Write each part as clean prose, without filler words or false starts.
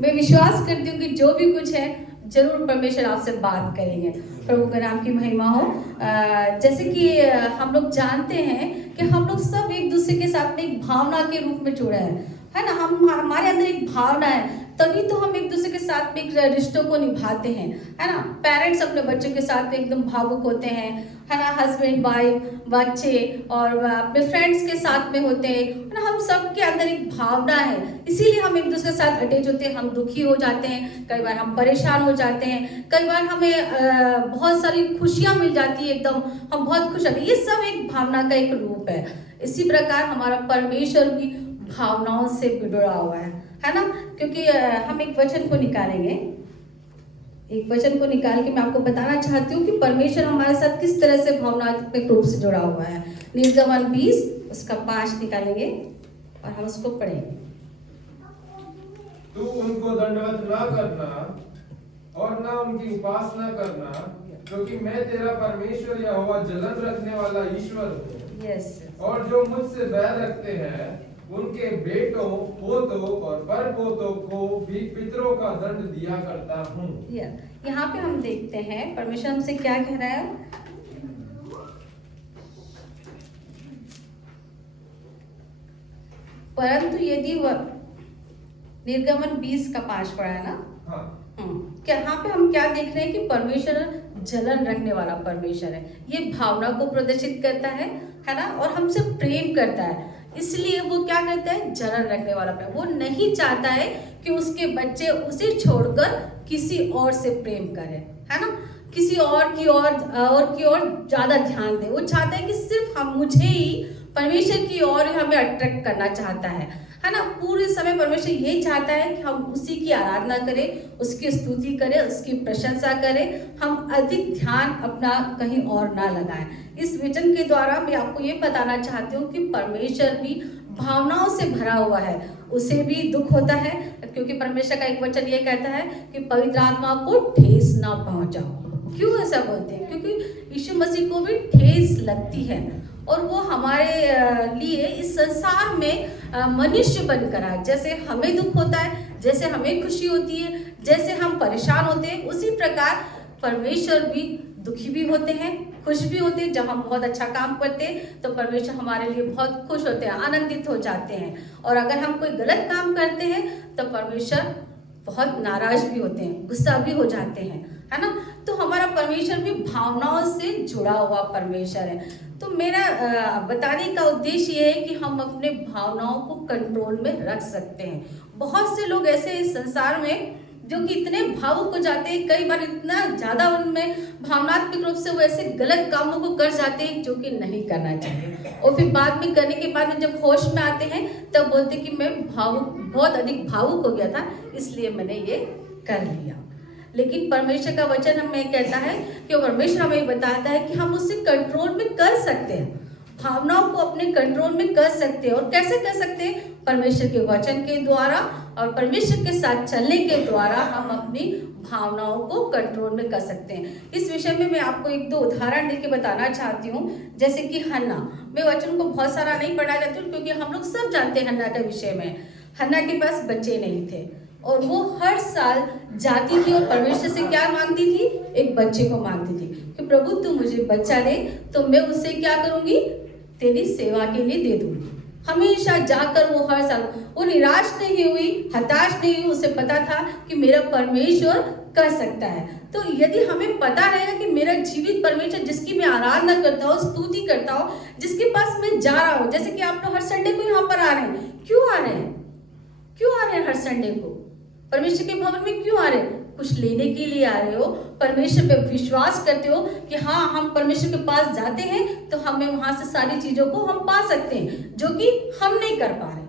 मैं विश्वास करती हूँ कि जो भी कुछ है जरूर परमेश्वर आपसे बात करेंगे। प्रभु का नाम की महिमा हो। जैसे कि हम लोग जानते हैं कि हम लोग सब एक दूसरे के साथ में एक भावना के रूप में जुड़े हैं, है ना। हम हमारे अंदर एक भावना है, तभी तो हम एक दूसरे के साथ में एक रिश्तों को निभाते हैं, है ना। पेरेंट्स अपने बच्चों के साथ में एकदम भावुक होते हैं, है ना। हस्बैंड वाइफ बच्चे और अपने फ्रेंड्स के साथ में होते हैं, है ना। हम सब के अंदर एक भावना है, इसीलिए हम एक दूसरे के साथ अटैच होते हैं। हम दुखी हो जाते हैं, कई बार हम परेशान हो जाते हैं, कई बार हमें बहुत सारी खुशियाँ मिल जाती है, एकदम हम बहुत खुश होते हैं। ये सब एक भावना का एक रूप है। इसी प्रकार हमारा परमेश्वर भी भावनाओं से जुड़ा हुआ है ना। क्योंकि हम एक वचन को निकालेंगे, एक वचन को निकाल के मैं आपको बताना चाहती हूँ कि परमेश्वर हमारे साथ किस तरह से भावनात्मक रूप से जुड़ा हुआ है। निर्गमन 20 उसका 5 निकालेंगे और हम उसको पढ़ेंगे। तू उनको दंडवत ना करना और ना उनकी उपासना करना, क्योंकि मैं तेरा परमेश्वर यहोवा जलन रखने वाला ईश्वर हूँ। यस। और जो मुझसे बैर रखते हैं उनके बेटों पोतों और परपोतों को भी पितरों का दंड दिया करता हूँ। यहाँ पे हम देखते हैं परमेश्वर हमसे क्या कह रहा है। परंतु यदि निर्गमन 20 का 5 पढ़ा है ना। हाँ। क्या यहाँ पे हम क्या देख रहे हैं कि परमेश्वर जलन रखने वाला परमेश्वर है। ये भावना को प्रदर्शित करता है ना, और हमसे प्रेम करता है, इसलिए वो क्या करता है, जलन रखने वाला प्रेम। वो नहीं चाहता है कि उसके बच्चे उसे छोड़कर किसी और से प्रेम करें, है ना, किसी और की ओर ज्यादा ध्यान दे। वो चाहता है कि सिर्फ हम मुझे ही परमेश्वर की ओर हमें अट्रैक्ट करना चाहता है ना। पूरे समय परमेश्वर ये चाहता है कि हम उसी की आराधना करें, उसकी स्तुति करें, उसकी प्रशंसा करें, हम अधिक ध्यान अपना कहीं और ना लगाएं। इस वचन के द्वारा मैं आपको ये बताना चाहती हूँ कि परमेश्वर भी भावनाओं से भरा हुआ है, उसे भी दुख होता है। क्योंकि परमेश्वर का एक वचन ये कहता है कि पवित्र आत्मा को ठेस ना पहुंचाओ। क्यों ऐसा बोलते हैं? क्योंकि यीशु मसीह को भी ठेस लगती है और वो हमारे लिए इस संसार में मनुष्य बनकर आए। जैसे हमें दुख होता है, जैसे हमें खुशी होती है, जैसे हम परेशान होते हैं, उसी प्रकार परमेश्वर भी दुखी भी होते हैं, खुश भी होते हैं। जब हम बहुत अच्छा काम करते हैं तो परमेश्वर हमारे लिए बहुत खुश होते हैं, आनंदित हो जाते हैं। और अगर हम कोई गलत काम करते हैं तो परमेश्वर बहुत नाराज भी होते हैं, गुस्सा भी हो जाते हैं, है ना। तो हमारा परमेश्वर भी भावनाओं से जुड़ा हुआ परमेश्वर है। तो मेरा बताने का उद्देश्य ये है कि हम अपने भावनाओं को कंट्रोल में रख सकते हैं। बहुत से लोग ऐसे इस संसार में जो कि इतने भावुक हो जाते हैं, कई बार इतना ज़्यादा उनमें भावनात्मक रूप से वो ऐसे गलत कामों को कर जाते हैं जो कि नहीं करना चाहिए। और फिर बाद में करने के बाद में जब होश में आते हैं तब बोलते कि मैं बहुत अधिक भावुक हो गया था, इसलिए मैंने ये कर लिया। लेकिन परमेश्वर का वचन हमें कहता है कि परमेश्वर हमें बताता है कि हम उससे कंट्रोल में कर सकते हैं, भावनाओं को अपने कंट्रोल में कर सकते हैं। और कैसे कर सकते हैं? परमेश्वर के वचन के द्वारा और परमेश्वर के साथ चलने के द्वारा हम अपनी भावनाओं को कंट्रोल में कर सकते हैं। इस विषय में मैं आपको एक दो उदाहरण देके बताना चाहती हूँ। जैसे कि हन्ना, मैं वचन को बहुत सारा नहीं पढ़ा जाती हूँ क्योंकि हम लोग सब जानते हैं हन्ना के विषय में। हन्ना के पास बच्चे नहीं थे और वो हर साल जाती थी और परमेश्वर से क्या मांगती थी? एक बच्चे को मांगती थी कि प्रभु तू मुझे बच्चा दे तो मैं उससे क्या करूंगी? तेरी सेवा के लिए दे दूंगी। हमेशा जाकर वो हर साल, वो निराश नहीं हुई, हताश नहीं हुई। उसे पता था कि मेरा परमेश्वर कर सकता है। तो यदि हमें पता रहेगा कि मेरा जीवित परमेश्वर जिसकी मैं आराधना करता हूँ, स्तुति करता हूँ, जिसके पास मैं जा रहा हूँ, जैसे कि आप लोग हर संडे को यहाँ पर आ रहे हैं, क्यों आ रहे हैं? क्यों आ रहे हैं हर संडे को? परमेश्वर के भवन में क्यों आ रहे हो? कुछ लेने के लिए आ रहे हो, परमेश्वर पे विश्वास करते हो कि हाँ हम परमेश्वर के पास जाते हैं तो हमें वहां से सारी चीजों को हम पा सकते हैं जो कि हम नहीं कर पा रहे,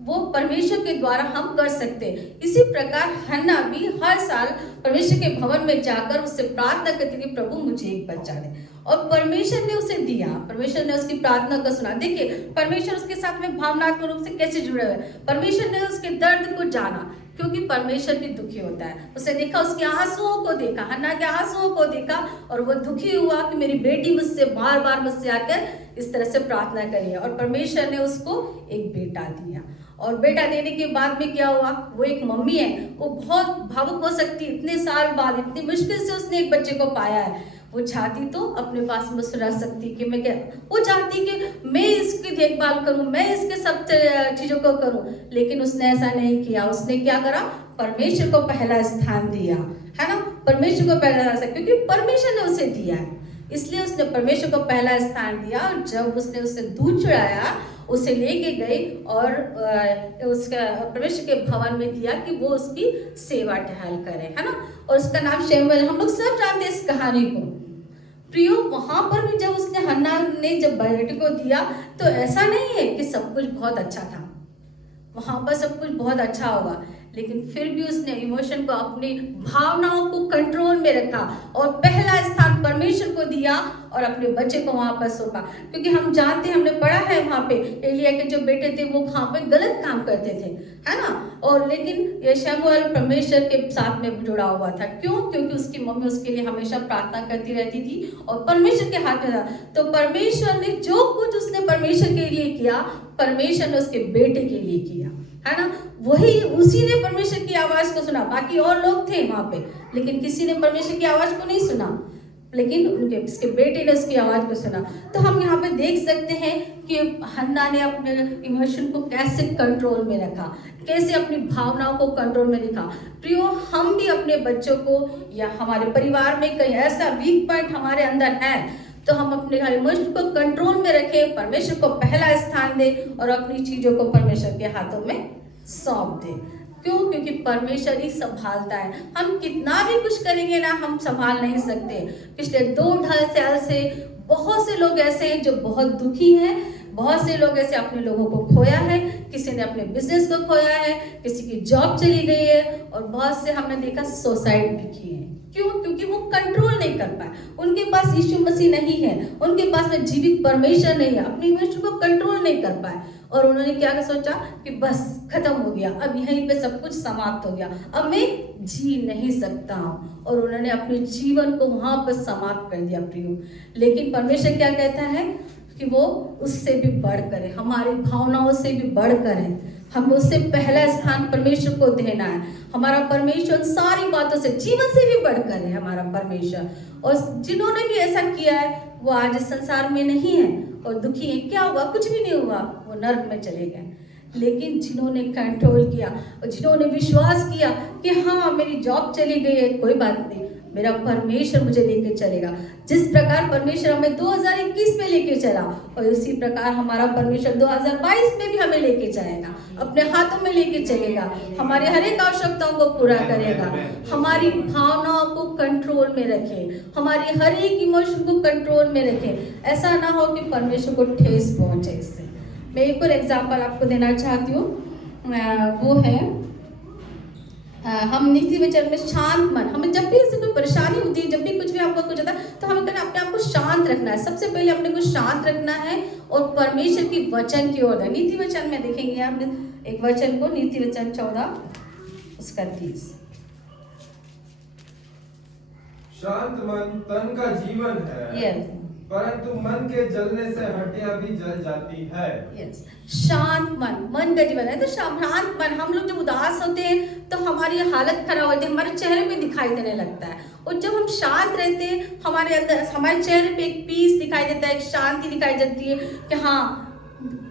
वो परमेश्वर के द्वारा हम कर सकते हैं। इसी प्रकार हन्ना भी हर साल परमेश्वर के भवन में जाकर उससे प्रार्थना करती थी, प्रभु मुझे एक बच्चा दे। और परमेश्वर ने उसे दिया, परमेश्वर ने उसकी प्रार्थना को सुना। देखिए परमेश्वर उसके साथ में भावनात्मक रूप से कैसे जुड़े हुए, परमेश्वर ने उसके दर्द को जाना, क्योंकि परमेश्वर भी दुखी होता है। उसे देखा, उसके आंसुओं को देखा, हन्ना के आंसुओं को देखा, और वो दुखी हुआ कि मेरी बेटी मुझसे बार बार मुझसे आकर इस तरह से प्रार्थना करी है, और परमेश्वर ने उसको एक बेटा दिया। और बेटा देने के बाद में क्या हुआ, वो एक मम्मी है, वो बहुत भावुक हो सकती है, इतने साल बाद इतनी मुश्किल से उसने एक बच्चे को पाया है। वो चाहती तो अपने पास में रह सकती कि मैं क्या, वो चाहती कि मैं इसकी देखभाल करूं, मैं इसके सब चीजों को करूं, लेकिन उसने ऐसा नहीं किया। उसने क्या करा, परमेश्वर को पहला स्थान दिया, है ना, परमेश्वर को पहला स्थान, क्योंकि परमेश्वर ने उसे दिया है, इसलिए उसने परमेश्वर को पहला स्थान दिया। और जब उसने उसे दूध चढ़ाया, उसे लेके गई और उसका परमेश्वर के भवन में दिया कि वो उसकी सेवा टहल करे, है ना, और उसका नाम शमूएल। हम लोग सब जानते हैं इस कहानी को। प्रियो, वहां पर भी जब उसने हन्ना ने जब बेटे को दिया, तो ऐसा नहीं है कि सब कुछ बहुत अच्छा था, वहां पर सब कुछ बहुत अच्छा होगा, लेकिन फिर भी उसने इमोशन को, अपनी भावनाओं को कंट्रोल में रखा और पहला स्थान परमेश्वर को दिया और अपने बच्चे को वहां पर सौंपा। क्योंकि हम जानते हैं, हमने पढ़ा है वहां पे एलिया के जो बेटे थे वो वहां पे गलत काम करते थे, है ना, और लेकिन ये शमूएल परमेश्वर के साथ में जुड़ा हुआ था। क्यों? क्योंकि उसकी मम्मी उसके लिए हमेशा प्रार्थना करती रहती थी और परमेश्वर के हाथ में था। तो परमेश्वर ने जो कुछ उसने परमेश्वर के लिए किया, परमेश्वर ने उसके बेटे के लिए किया, है ना, वही उसी ने परमेश्वर की आवाज को सुना। बाकी और लोग थे वहां पे, लेकिन किसी ने परमेश्वर की आवाज को नहीं सुना, लेकिन उनके उसके बेटे ने उसकी आवाज को सुना। तो हम यहाँ पे देख सकते हैं कि हन्ना ने अपने इमोशन को कैसे कंट्रोल में रखा, कैसे अपनी भावनाओं को कंट्रोल में रखा। प्रियो, हम भी अपने बच्चों को या हमारे परिवार में कहीं ऐसा वीक पॉइंट हमारे अंदर है, तो हम अपने इमोशन को कंट्रोल में रखें, परमेश्वर को पहला स्थान दें और अपनी चीजों को परमेश्वर के हाथों में सौंप दें। क्यों? क्योंकि परमेश्वर ही संभालता है। हम कितना भी कुछ करेंगे ना, हम संभाल नहीं सकते। पिछले 2-2.5 साल से बहुत से लोग ऐसे हैं जो बहुत दुखी हैं, बहुत से लोग ऐसे अपने लोगों को खोया है, किसी ने अपने बिजनेस को खोया है, किसी की जॉब चली गई है, और बहुत से हमने देखा सुसाइड भी किए हैं। क्यों? क्योंकि वो कंट्रोल नहीं कर पाए, उनके पास यीशु मसीह नहीं है, उनके पास में जीवित परमेश्वर नहीं है, अपने इमोशन को कंट्रोल नहीं कर पाए, और उन्होंने क्या सोचा कि बस खत्म हो गया, अब यहीं पे सब कुछ समाप्त हो गया, अब मैं जी नहीं सकता हूँ, और उन्होंने अपने जीवन को वहां पर समाप्त कर दिया। प्रियो, लेकिन परमेश्वर क्या कहता है कि वो उससे भी बढ़कर है, हमारी भावनाओं से भी बढ़कर है। हमें उससे पहला स्थान परमेश्वर को देना है। हमारा परमेश्वर सारी बातों से, जीवन से भी बढ़कर है हमारा परमेश्वर। और जिन्होंने भी ऐसा किया है वो आज इस संसार में नहीं है और दुखी है। क्या हुआ? कुछ भी नहीं हुआ, वो नर्क में चले गए। लेकिन जिन्होंने कंट्रोल किया और जिन्होंने विश्वास किया कि हाँ मेरी जॉब चली गई है, कोई बात नहीं, मेरा परमेश्वर मुझे लेके चलेगा। जिस प्रकार परमेश्वर हमें 2021 में लेके चला, और उसी प्रकार हमारा परमेश्वर 2022 में भी हमें लेके जाएगा, अपने हाथों में लेके चलेगा, हमारी हर एक आवश्यकताओं को पूरा करेगा। हमारी भावनाओं को कंट्रोल में रखें, हमारी हर एक इमोशन को कंट्रोल में रखें। ऐसा ना हो कि परमेश्वर को ठेस पहुंचे इससे। मैं एक और एग्जाम्पल आपको देना चाहती हूँ, वो है हम नीति वचन में शांत मन। हमें जब भी ऐसी कोई परेशानी होती है, जब भी कुछ भी आपको कुछ होता है, तो हमें कहना अपने आप को शांत रखना है। सबसे पहले अपने को शांत रखना है और परमेश्वर की वचन की ओर है। नीति वचन में देखेंगे हमने एक वचन को, नीति वचन 14 उसका 30। शांत मन तन का जीवन है, परंतु मन के जलने से हड्डियां भी जल जाती है। यस, शांत मन का जीवन है। तो शांत मन, हम लोग जब उदास होते हैं तो हमारी हालत खराब होती है, हमारे चेहरे पे दिखाई देने लगता है। और जब हम शांत रहते हैं, हमारे अंदर, हमारे चेहरे पे एक पीस दिखाई देता है, एक शांति दिखाई देती है कि हाँ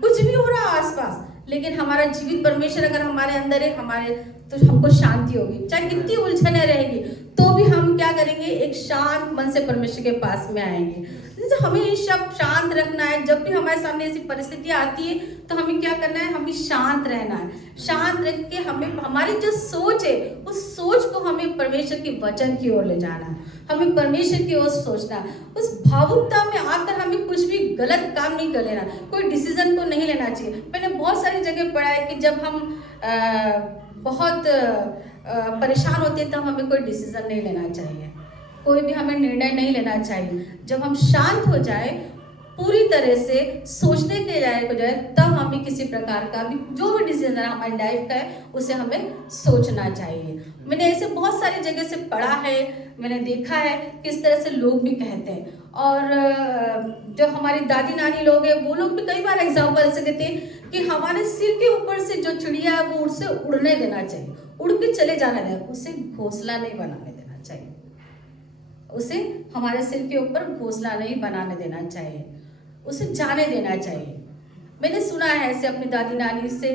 कुछ भी हो रहा है आसपास, लेकिन हमारा जीवित परमेश्वर अगर हमारे अंदर है, हमारे, तो हमको शांति होगी। चाहे कितनी उलझने रहेगी तो भी हम क्या करेंगे, एक शांत मन से परमेश्वर के पास में आएंगे। जैसे हमें सब शांत रखना है। जब भी हमारे सामने ऐसी परिस्थितियां आती है तो हमें क्या करना है, हमें शांत रहना है। शांत रख के हमें हमारी जो सोच है, उस सोच को हमें परमेश्वर के वचन की ओर ले जाना है, हमें परमेश्वर की ओर सोचना है। उस भावुकता में आकर हमें कुछ भी गलत काम नहीं कर लेना, कोई डिसीजन को नहीं लेना चाहिए। मैंने बहुत सारी जगह पढ़ा है कि जब हम बहुत परेशान होते हैं तब हमें कोई डिसीजन नहीं लेना चाहिए। कोई भी हमें निर्णय नहीं लेना चाहिए। जब हम शांत हो जाए, पूरी तरह से सोचने के लायक हो जाए, तब हमें किसी प्रकार का भी जो भी डिसीजन हमारी लाइफ का है उसे हमें सोचना चाहिए। मैंने ऐसे बहुत सारी जगह से पढ़ा है, मैंने देखा है किस तरह से लोग भी कहते हैं। और जो हमारी दादी नानी लोग हैं वो लोग भी कई बार एग्जाम्पल ऐसे देते हैं कि हमारे सिर के ऊपर से जो चिड़िया है वो उससे उड़ने देना चाहिए, उड़ के चले जाना चाहिए, उसे घोंसला नहीं बनाने देना चाहिए, उसे हमारे सिर के ऊपर घोंसला नहीं बनाने देना चाहिए, उसे जाने देना चाहिए। मैंने सुना है ऐसे अपनी दादी नानी से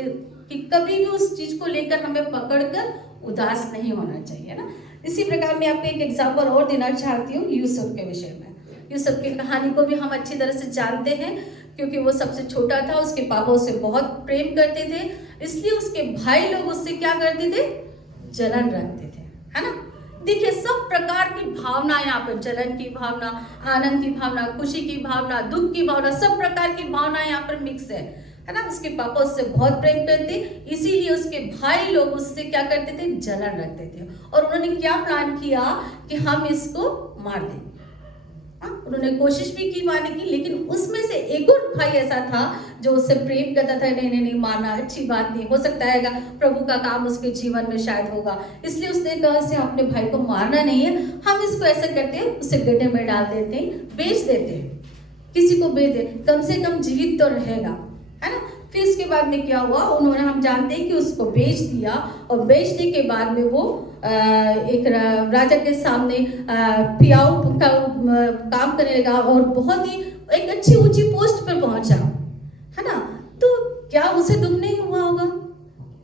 कि कभी भी उस चीज को लेकर हमें पकड़कर उदास नहीं होना चाहिए ना। इसी प्रकार मैं आपको एक एग्जाम्पल और देना चाहती हूँ यूसुफ के विषय में। यूसुफ की कहानी को भी हम अच्छी तरह से जानते हैं क्योंकि वो सबसे छोटा था, उसके पापा उसे बहुत प्रेम करते थे, इसलिए उसके भाई लोग उससे क्या करते थे, जलन रखते थे, है ना। देखिए सब प्रकार की भावना यहाँ पर, जलन की भावना, आनंद की भावना, खुशी की भावना, दुख की भावना, सब प्रकार की भावना यहाँ पर मिक्स है ना। उसके पापा उससे बहुत प्रेम करते, इसीलिए उसके भाई लोग उससे क्या करते थे, जलन रखते थे। और उन्होंने क्या प्लान किया कि हम इसको मार दें। उन्होंने कोशिश भी की मारने की, लेकिन उसमें से एक और भाई ऐसा था जो उससे प्रेम करता था, नहीं नहीं नहीं मारना अच्छी बात नहीं, हो सकता है प्रभु का काम उसके जीवन में शायद होगा, इसलिए उसने कहा से अपने भाई को मारना नहीं है, हम इसको ऐसा करते हैं, उसे गड्ढे में डाल देते हैं, बेच देते हैं, किसी को बेच दे, कम से कम जीवित तो रहेगा, है ना। फिर उसके बाद में क्या हुआ, उन्होंने, हम जानते हैं कि उसको बेच दिया, और बेचने के बाद में वो एक राजा के सामने पियाऊ का काम करने लगा और बहुत ही एक अच्छी ऊंची पोस्ट पर पहुंचा, है ना। तो क्या उसे दुख नहीं हुआ होगा?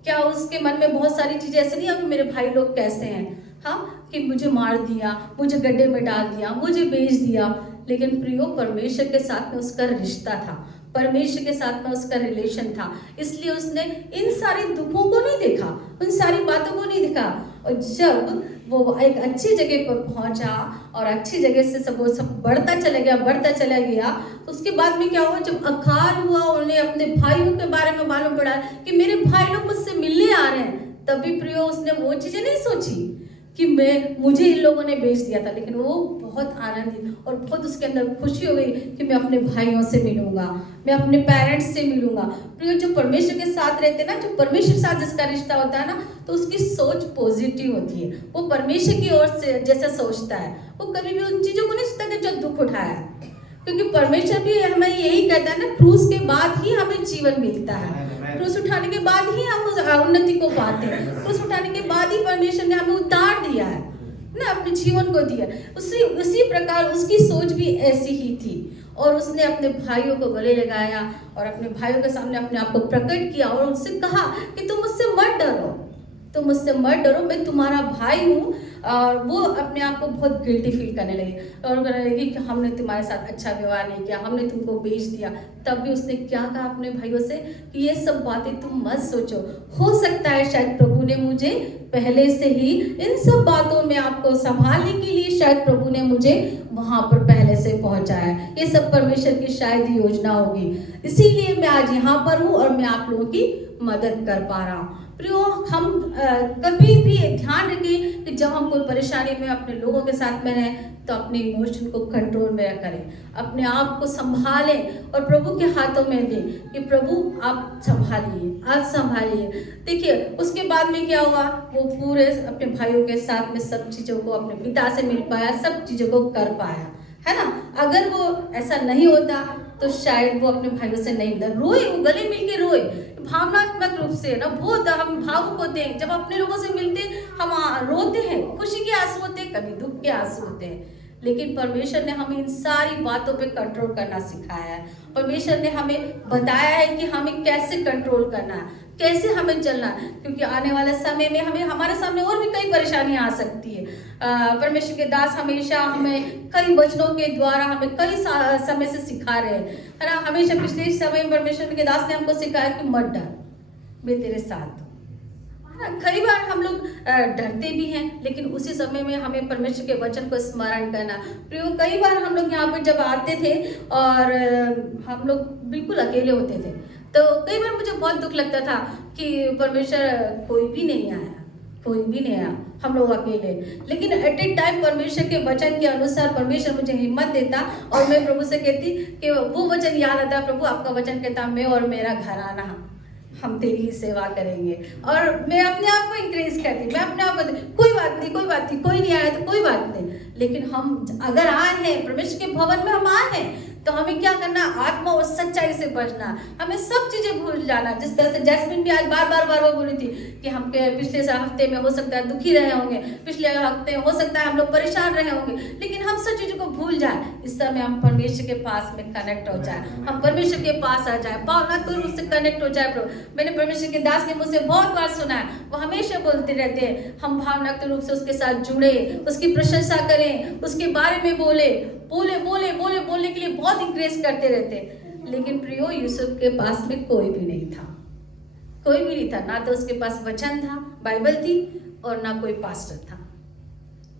क्या उसके मन में बहुत सारी चीजें ऐसे नहीं कि मेरे भाई लोग कैसे हैं, हाँ, कि मुझे मार दिया, मुझे गड्ढे में डाल दिया, मुझे बेच दिया। लेकिन प्रियो, परमेश्वर के साथ में उसका रिश्ता था, परमेश्वर के साथ में उसका रिलेशन था, इसलिए उसने इन सारे दुखों को नहीं देखा, उन सारी बातों को नहीं देखा। और जब वो एक अच्छी जगह पर पहुंचा और अच्छी जगह से सब बढ़ता चला गया, तो उसके बाद में क्या हुआ, जब अखार हुआ, उन्हें अपने भाइयों के बारे में मालूम पड़ा कि मेरे भाई लोग मुझसे मिलने आ रहे हैं, तभी प्रियो उसने वो चीजें नहीं सोची कि मुझे इन लोगों ने बेच दिया था, लेकिन वो बहुत आनंदित और बहुत उसके अंदर खुशी हो गई कि मैं अपने भाइयों से मिलूंगा, मैं अपने पेरेंट्स से मिलूंगा। प्रियो, जो परमेश्वर के साथ रहते हैं ना, जो परमेश्वर के साथ जिसका रिश्ता होता है ना, तो उसकी सोच पॉजिटिव होती है, वो परमेश्वर की ओर से जैसा सोचता है, वो कभी भी उन चीजों को नहीं सोचता कि जो दुख उठाया, क्योंकि परमेश्वर भी हमें यही कहता है ना, क्रूस के बाद ही हमें जीवन मिलता है, क्रूस उठाने के बाद ही हम उस उन्नति को पाते हैं, क्रूस उठाने के बाद ही परमेश्वर ने हमें उद्धार दिया है ना, अपने जीवन को दिया। उसी प्रकार उसकी सोच भी ऐसी ही थी, और उसने अपने भाइयों को गले लगाया और अपने भाइयों के सामने अपने आप को प्रकट किया और उनसे कहा कि तुम मुझसे मत डरो, तुम मुझसे मत डरो, मैं तुम्हारा भाई हूँ। और वो अपने आप को बहुत गिल्टी फील करने लगी और कहने लगी कि हमने तुम्हारे साथ अच्छा व्यवहार नहीं किया, हमने तुमको बेच दिया। तब भी उसने क्या कहा अपने भाइयों से कि ये सब बातें तुम मत सोचो, हो सकता है शायद प्रभु ने मुझे पहले से ही इन सब बातों में आपको संभालने के लिए शायद प्रभु ने मुझे वहां पर पहले से पहुंचाया, ये सब परमेश्वर की शायद योजना होगी, इसीलिए मैं आज यहाँ पर हूँ और मैं आप लोगों की मदद कर पा रहा हूँ। प्रियो, हम कभी भी ध्यान रखें कि जब हम कोई परेशानी में अपने लोगों के साथ में रहें तो अपने इमोशन को कंट्रोल में करें, अपने आप को संभालें और प्रभु के हाथों में दें कि प्रभु आप संभालिए, आप संभालिए। देखिए उसके बाद में क्या हुआ, वो पूरे अपने भाइयों के साथ में सब चीज़ों को अपने पिता से मिल पाया, सब चीज़ों को कर पाया, है ना। अगर वो ऐसा नहीं होता तो शायद वो अपने भाइयों से नहीं रोए, वो गले मिल के रोए, भावनात्मक रूप से ना, बहुत हम भावुक होते हैं जब अपने लोगों से मिलते, हम रोते हैं, खुशी के आंसू होते हैं, कभी दुख के आंसू होते हैं। लेकिन परमेश्वर ने हमें इन सारी बातों पे कंट्रोल करना सिखाया है, परमेश्वर ने हमें बताया है कि हमें कैसे कंट्रोल करना है, कैसे हमें चलना है, क्योंकि आने वाले समय में हमें हमारे सामने और भी कई परेशानियां आ सकती है। परमेश्वर के दास हमेशा हमें कई वचनों के द्वारा हमें कई समय से सिखा रहे हैं, है ना। हमेशा पिछले समय में परमेश्वर के दास ने हमको सिखाया कि मत डर, मैं तेरे साथ हूँ, है ना। कई बार हम लोग डरते भी हैं, लेकिन उसी समय में हमें परमेश्वर के वचन को स्मरण करना। प्रियो, कई बार हम लोग यहाँ पर जब आते थे और हम लोग बिल्कुल अकेले होते थे, तो कई बार मुझे बहुत दुख लगता था कि परमेश्वर कोई भी नहीं आया, कोई भी नहीं आया, हम लोग अकेले। लेकिन एट ए टाइम परमेश्वर के वचन के अनुसार परमेश्वर मुझे हिम्मत देता और मैं प्रभु से कहती कि वो वचन याद आता, प्रभु आपका वचन कहता मैं और मेरा घराना हम तेरी ही सेवा करेंगे। और मैं अपने आप को इंक्रेज करती, मैं अपने आप को कोई बात नहीं, कोई बात नहीं, कोई नहीं आया तो कोई बात नहीं, लेकिन हम अगर आए हैं परमेश्वर के भवन में, हम आए हैं तो हमें क्या करना, आत्मा और सच्चाई से बचना, हमें सब चीजें भूल जाना। जिस तरह से जैस्मिन भी आज बार बार बोल रही थी कि हम पिछले हफ्ते में हो सकता है दुखी रहे होंगे, पिछले हफ्ते हो सकता है हम लोग परेशान रहे होंगे, लेकिन हम सब चीजों को भूल जाए, इस समय हम परमेश्वर के पास में कनेक्ट हो जाए, हम परमेश्वर के पास आ जाए, भावनात्मक रूप से कनेक्ट हो जाए। प्रभु मैंने परमेश्वर के दास के मुझ से बहुत बार सुना है, वो हमेशा बोलते रहते हैं हम भावनात्मक रूप से उसके साथ जुड़े, उसकी प्रशंसा करें, उसके बारे में बोले बोलने के लिए बहुत इंकरेज करते रहते। लेकिन प्रियो यूसुफ के पास में कोई भी नहीं था, कोई भी नहीं था, ना तो उसके पास वचन था, बाइबल थी, और ना कोई पास्टर था,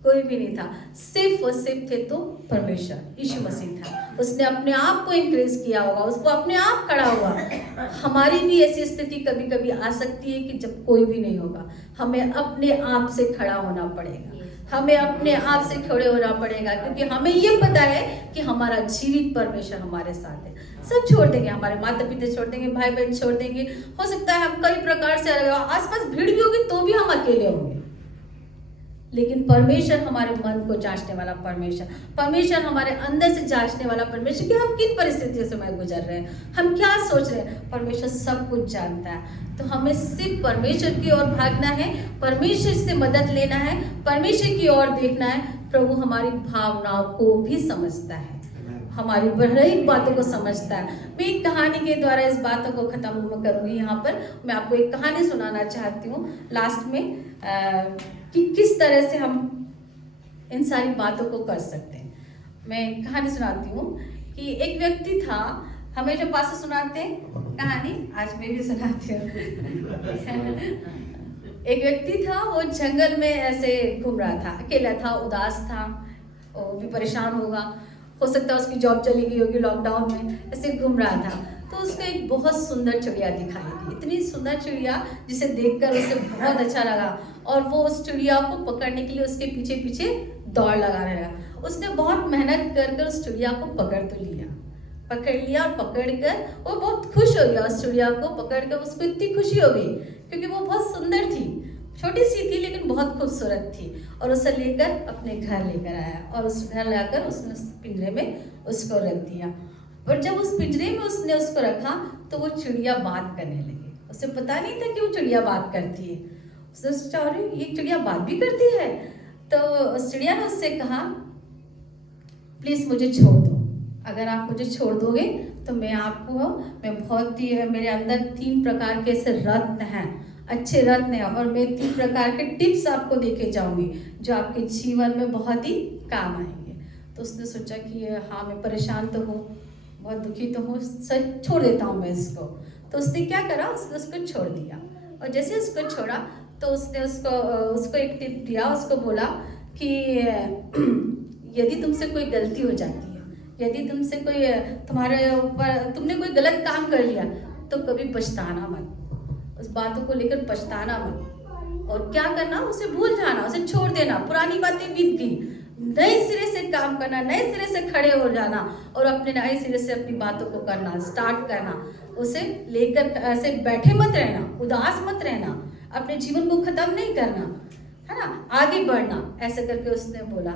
कोई भी नहीं था, सिर्फ और सिर्फ थे तो परमेश्वर यीशु मसीह था। उसने अपने आप को इंक्रेज किया होगा, उसको अपने आप खड़ा हुआ। हमारी भी ऐसी स्थिति कभी कभी आ सकती है कि जब कोई भी नहीं होगा, हमें अपने आप से खड़ा होना पड़ेगा, हमें अपने आप से खड़े होना पड़ेगा, क्योंकि हमें ये पता है कि हमारा जीवित परमेश्वर हमारे साथ है। सब छोड़ देंगे, हमारे माता पिता छोड़ देंगे, भाई बहन छोड़ देंगे, हो सकता है हम कई प्रकार से आसपास भीड़ भी होगी तो भी हम अकेले होंगे, लेकिन परमेश्वर हमारे मन को जांचने वाला परमेश्वर हमारे अंदर से जांचने वाला परमेश्वर कि हम किन परिस्थितियों से मैं गुजर रहे हैं, हम क्या सोच रहे हैं, परमेश्वर सब कुछ जानता है। तो हमें सिर्फ परमेश्वर की ओर भागना है, परमेश्वर से मदद लेना है, परमेश्वर की ओर देखना है। प्रभु हमारी भावनाओं को भी समझता है, हमारी हरेक बातों को समझता है। मैं एक कहानी के द्वारा इस बातों को खत्म करूंगी। यहाँ पर मैं आपको एक कहानी सुनाना चाहती हूँ लास्ट में, कि किस तरह से हम इन सारी बातों को कर सकते हैं। मैं कहानी सुनाती हूँ कि एक व्यक्ति था, हमें जो पास सुनाते हैं कहानी, आज मैं भी सुनाती हूँ। एक व्यक्ति था, वो जंगल में ऐसे घूम रहा था, अकेला था, उदास था, वो भी परेशान होगा, हो सकता है उसकी जॉब चली गई होगी लॉकडाउन में, ऐसे घूम रहा था। तो उसको एक बहुत सुंदर चिड़िया दिखाई दी, इतनी सुंदर चिड़िया जिसे देखकर उसे बहुत अच्छा लगा, और वो उस चिड़िया को पकड़ने के लिए उसके पीछे पीछे दौड़ लगाने लगा। उसने बहुत मेहनत कर उस चिड़िया को पकड़ लिया और पकड़कर वो बहुत खुश हो गया। उस चिड़िया को पकड़कर उसको इतनी खुशी हो गई क्योंकि वो बहुत सुंदर थी, छोटी सी थी लेकिन बहुत खूबसूरत थी, और उसे लेकर अपने घर लेकर आया, और उस घर लाकर उसने पिंजरे में उसको रख दिया। और जब उस पिंजरे में उसने उसको रखा तो वो चिड़िया बात करने लगी। उसे पता नहीं था कि वो चिड़िया बात करती है। उसने सोचा अरे ये चिड़िया बात भी करती है। तो उस चिड़िया ने उससे कहा प्लीज मुझे छोड़ दो, अगर आप मुझे छोड़ दोगे तो मैं बहुत ही, मेरे अंदर 3 प्रकार के ऐसे रत्न हैं, अच्छे रत्न हैं, और मैं 3 प्रकार के टिप्स आपको देके जाऊंगी जो आपके जीवन में बहुत ही काम आएंगे। तो उसने सोचा कि हाँ मैं परेशान तो हूँ, बहुत दुखी तो हूँ, सच छोड़ देता हूँ मैं इसको। तो उसने क्या करा, उसने उसको छोड़ दिया, और जैसे उसको छोड़ा तो उसने उसको एक टिप दिया, उसको बोला कि यदि तुमसे कोई गलती हो जाती है, यदि तुमसे कोई तुम्हारे ऊपर तुमने कोई गलत काम कर लिया तो कभी पछताना मत, उस बातों को लेकर पछताना मत, और क्या करना उसे भूल जाना, उसे छोड़ देना, पुरानी बातें बीत गई, नए सिरे से काम करना, नए सिरे से खड़े हो जाना, और अपने नए सिरे से अपनी बातों को करना स्टार्ट करना। उसे लेकर ऐसे बैठे मत रहना, उदास मत रहना, अपने जीवन को खत्म नहीं करना, है ना, आगे बढ़ना, ऐसे करके उसने बोला।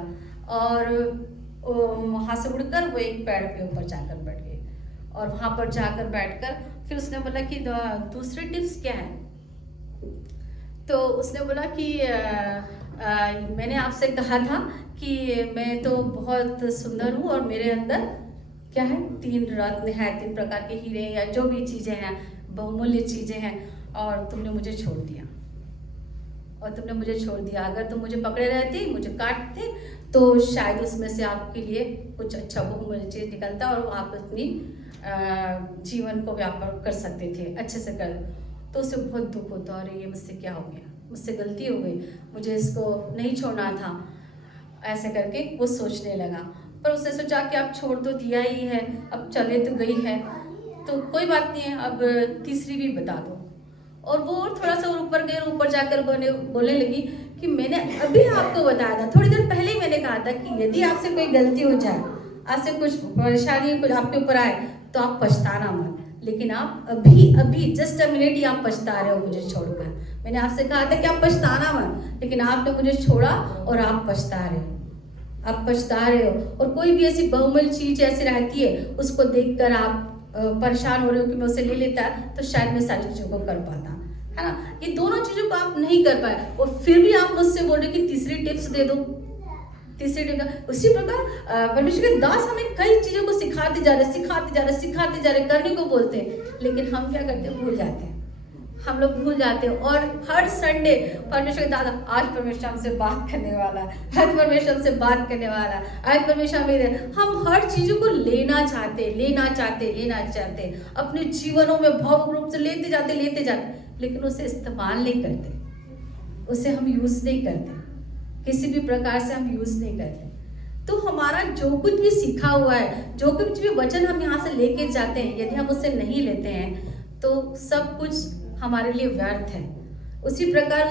और वहाँ से उड़कर वो एक पेड़ पे ऊपर जाकर बैठ गई, और वहाँ पर जाकर बैठकर फिर उसने बोला कि दूसरी टिप्स क्या है। तो उसने बोला कि मैंने आपसे कहा था कि मैं तो बहुत सुंदर हूँ और मेरे अंदर क्या है, 3 रत्न है, 3 प्रकार के हीरे या जो भी चीज़ें हैं, बहुमूल्य चीज़ें हैं, और तुमने मुझे छोड़ दिया, अगर तुम मुझे पकड़े रहती, मुझे काटते, तो शायद उसमें से आपके लिए कुछ अच्छा बहुमूल्य चीज़ निकलता और आप अपनी जीवन को व्यापक कर सकते थे, अच्छे से कर। तो उसे बहुत दुख होता, अरे ये मुझसे क्या हो गया, मुझसे गलती हो गई, मुझे इसको नहीं छोड़ना था, ऐसे करके वो सोचने लगा। पर उसने सोचा कि अब छोड़ तो दिया ही है, अब चले तो गई है, तो कोई बात नहीं है, अब तीसरी भी बता दो। और वो थोड़ा सा ऊपर गए, ऊपर जाकर बोलने लगी कि मैंने अभी आपको बताया था, थोड़ी देर पहले ही मैंने कहा था कि यदि आपसे कोई गलती हो जाए, आपसे कुछ परेशानी कुछ आपके ऊपर आए तो आप पछताना मत, लेकिन आप अभी अभी जस्ट अ मिनट ही आप पछता रहे हो मुझे छोड़कर। मैंने आपसे कहा था कि आप पछताना मत, लेकिन आपने मुझे छोड़ा और आप पछता रहे हो, आप पछता रहे हो। और कोई भी ऐसी बहुमूल्य चीज ऐसी रहती है, उसको देखकर आप परेशान हो रहे हो कि मैं उसे ले लेता तो शायद मैं सारी चीज़ों को कर पाता, है ना। ये दोनों चीज़ों को आप नहीं कर पाए और फिर भी आप मुझसे बोल रहे कि तीसरी टिप्स दे दो, तीसरी टिप्स। उसी प्रकार परमेश्वर के दास हमें कई चीज़ों को सिखाते जा रहे, करने को बोलते हैं, लेकिन हम क्या करते हैं, भूल जाते हैं, हम लोग भूल जाते हैं। और हर संडे परमेश्वर के दादा, आज परमेश्वर हमसे बात करने वाला है, आज परमेश्वर हमसे बात करने वाला है, आज परमेश्वर हमें, हम हर चीज़ों को लेना चाहते, अपने जीवनों में भावुक रूप से लेते जाते, लेकिन उसे इस्तेमाल नहीं करते, उसे हम यूज़ नहीं करते, किसी भी प्रकार से हम यूज़ नहीं करते। तो हमारा जो कुछ भी सीखा हुआ है, जो कुछ भी वचन हम यहाँ से लेके जाते हैं, यदि हम उसे नहीं लेते हैं तो सब कुछ हमारे लिए व्यर्थ है। उसी प्रकार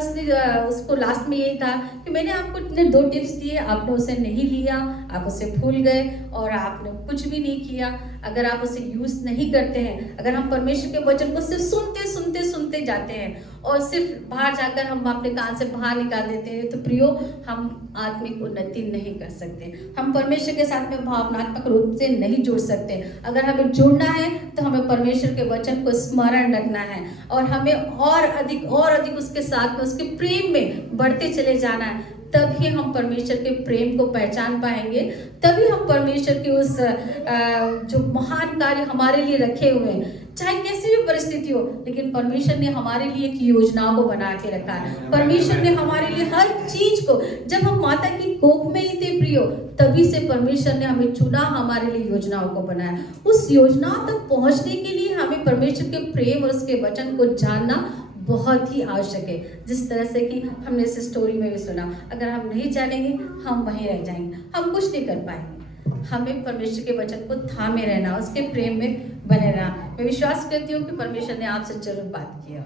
उसको लास्ट में यही था कि मैंने आपको इतने 2 टिप्स दिए, आपने उसे नहीं लिया, आप उसे भूल गए और आपने कुछ भी नहीं किया। अगर आप उसे यूज़ नहीं करते हैं, अगर हम परमेश्वर के वचन को सिर्फ सुनते जाते हैं और सिर्फ बाहर जाकर हम अपने कान से बाहर निकाल देते हैं, तो प्रियो, हम आत्मिक उन्नति नहीं कर सकते, हम परमेश्वर के साथ में भावनात्मक रूप से नहीं जुड़ सकते। अगर हमें जुड़ना है तो हमें परमेश्वर के वचन को स्मरण रखना है और हमें और अधिक उसके साथ में, उसके प्रेम में बढ़ते चले जाना है, तभी हम परमेश्वर के प्रेम को पहचान पाएंगे, तभी हम परमेश्वर के उस जो महान कार्य हमारे लिए रखे हुए हैं, चाहे कैसी भी परिस्थिति हो, लेकिन परमेश्वर ने हमारे लिए एक योजनाओं को बना के रखा है। परमेश्वर ने हमारे लिए हर चीज को, जब हम माता की कोख में ही थे प्रियो, तभी से परमेश्वर ने हमें चुना, हमारे लिए योजनाओं को बनाया। उस योजना तक पहुंचने के लिए हमें परमेश्वर के प्रेम और उसके वचन को जानना बहुत ही आवश्यक है। जिस तरह से कि हमने इस स्टोरी में भी सुना, अगर हम नहीं जानेंगे हम वहीं रह जाएंगे, हम कुछ नहीं कर पाएंगे। हमें परमेश्वर के वचन को थामे रहना, उसके प्रेम में बने रहना। मैं विश्वास करती हूँ कि परमेश्वर ने आपसे जरूर बात किया।